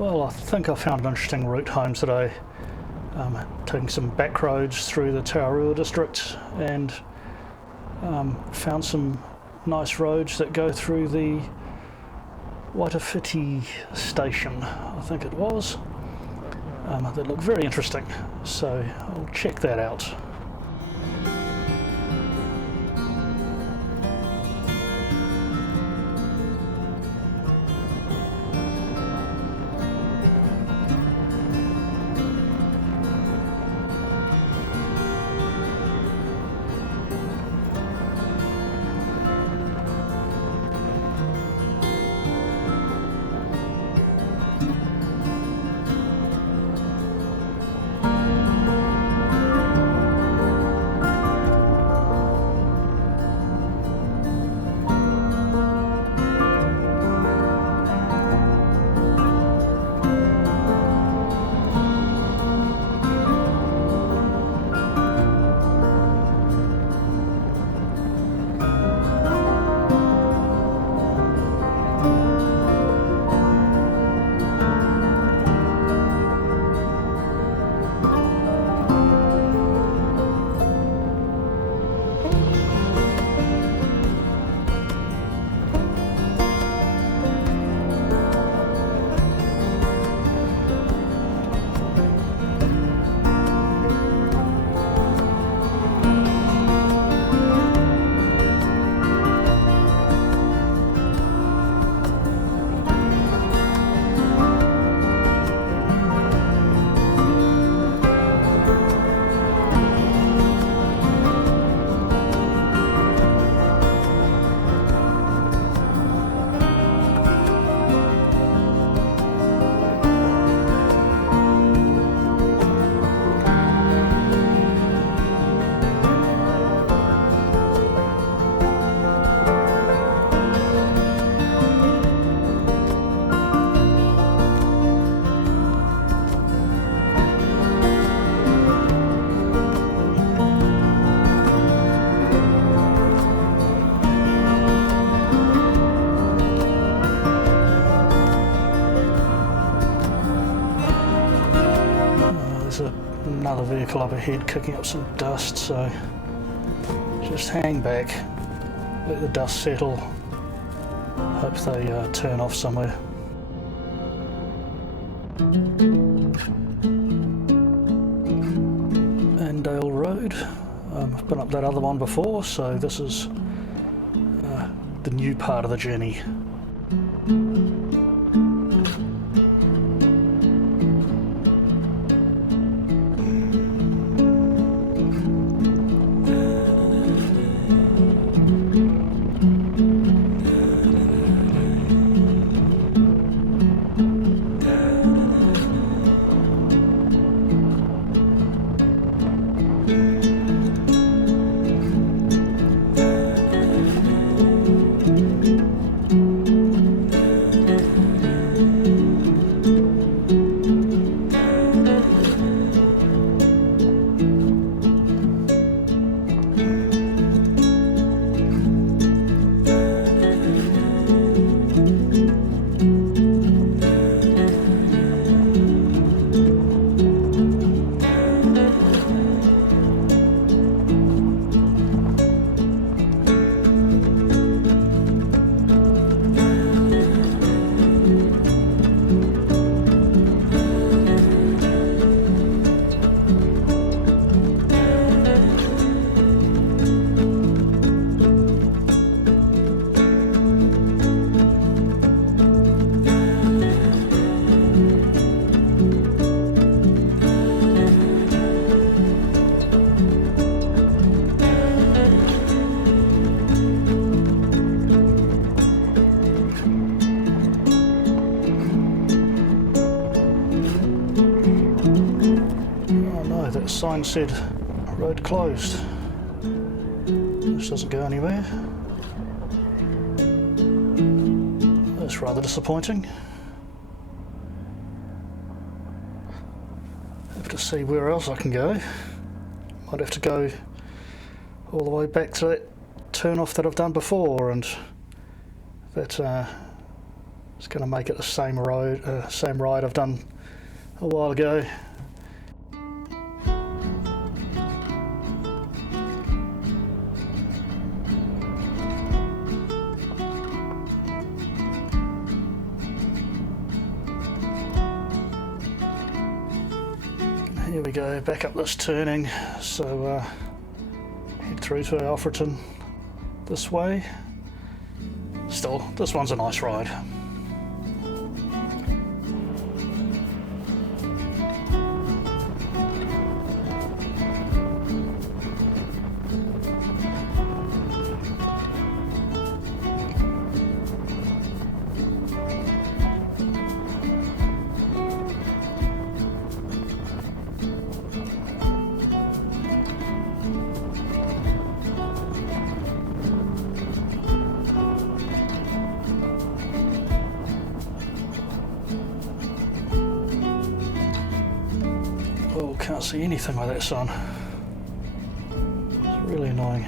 Well, I think I found an interesting route home today. Taking some back roads through the Taurua district and found some nice roads that go through the Waitawhiti station, I think it was. That look very interesting, so I'll check that out. Another vehicle up ahead kicking up some dust, so just hang back, let the dust settle, hope they turn off somewhere. Andale Road, I've been up that other one before, so this is the new part of the journey. That sign said road closed. This doesn't go anywhere. That's rather disappointing. Have to see where else I can go. Might have to go all the way back to that turn off that I've done before, and that It's going to make it the same ride I've done a while ago. Here we go, back up this turning, so head through to Alfreton this way. Still, this one's a nice ride. Oh, can't see anything with that sun. It's really annoying.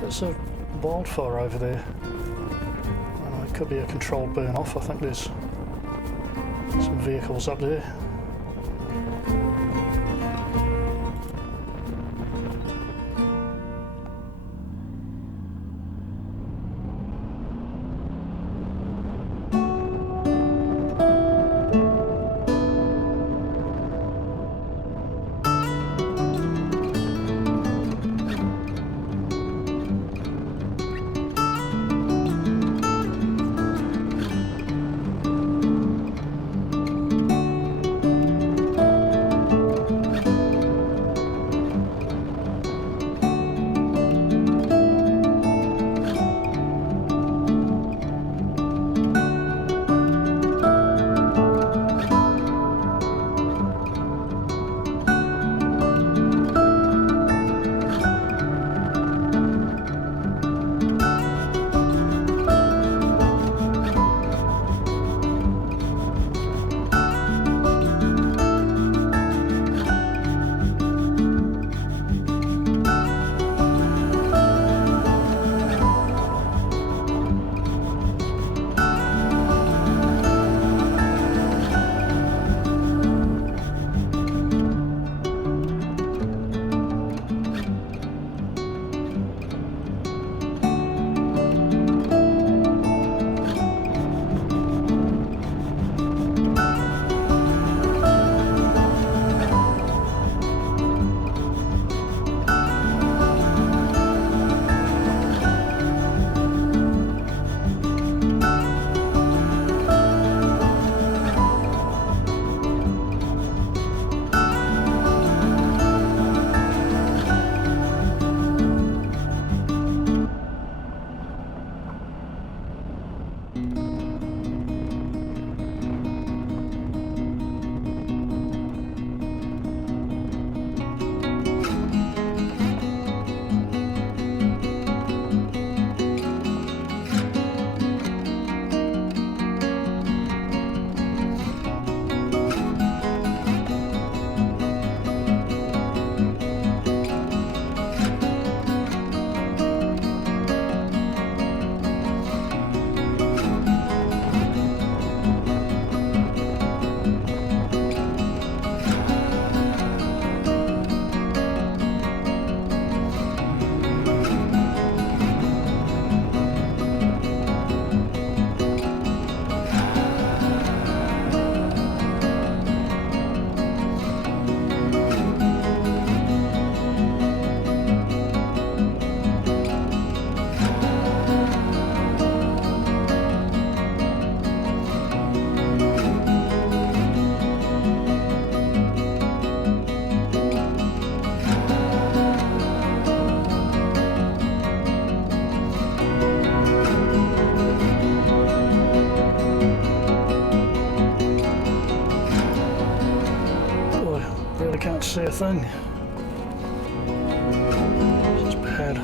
There's a wildfire over there. It could be a controlled burn off. I think there's some vehicles up there. fair thing. This is bad.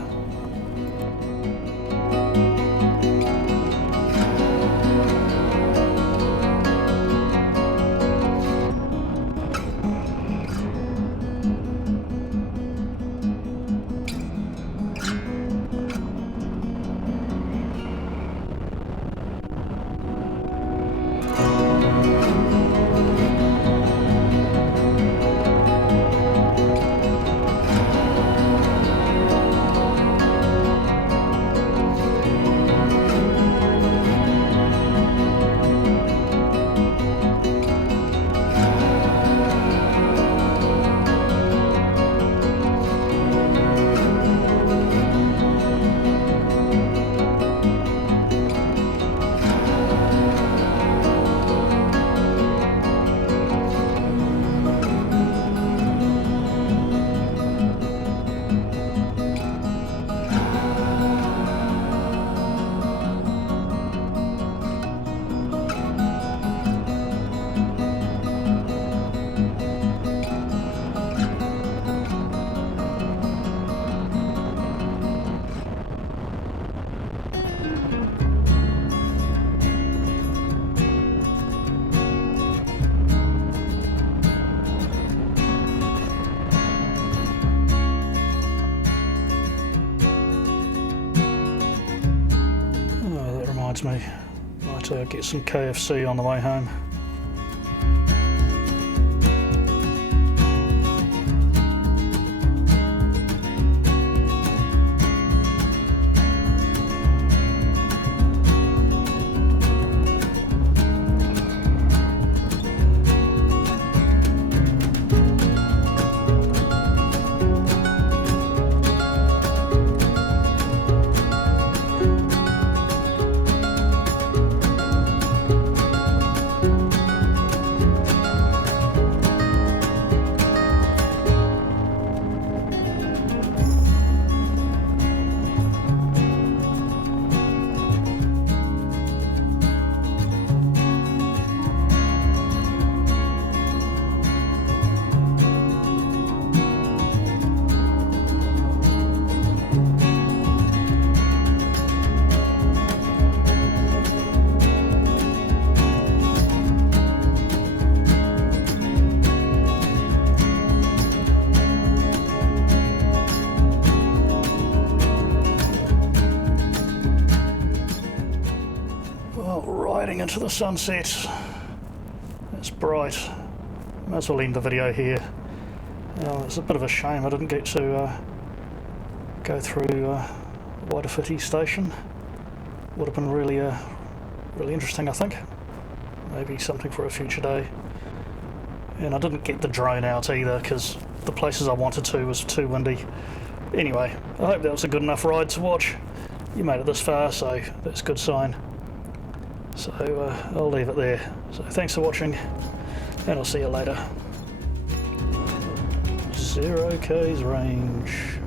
Me. Might get some KFC on the way home. Riding into the sunset. It's bright. Might as well end the video here. It's a bit of a shame I didn't get to go through Waitawhiti station. Would have been really interesting, I think. Maybe something for a future day. And I didn't get the drone out either because the places I wanted to was too windy. Anyway, I hope that was a good enough ride to watch. You made it this far, so that's a good sign. So I'll leave it there. So thanks for watching, and I'll see you later. 0 K's range.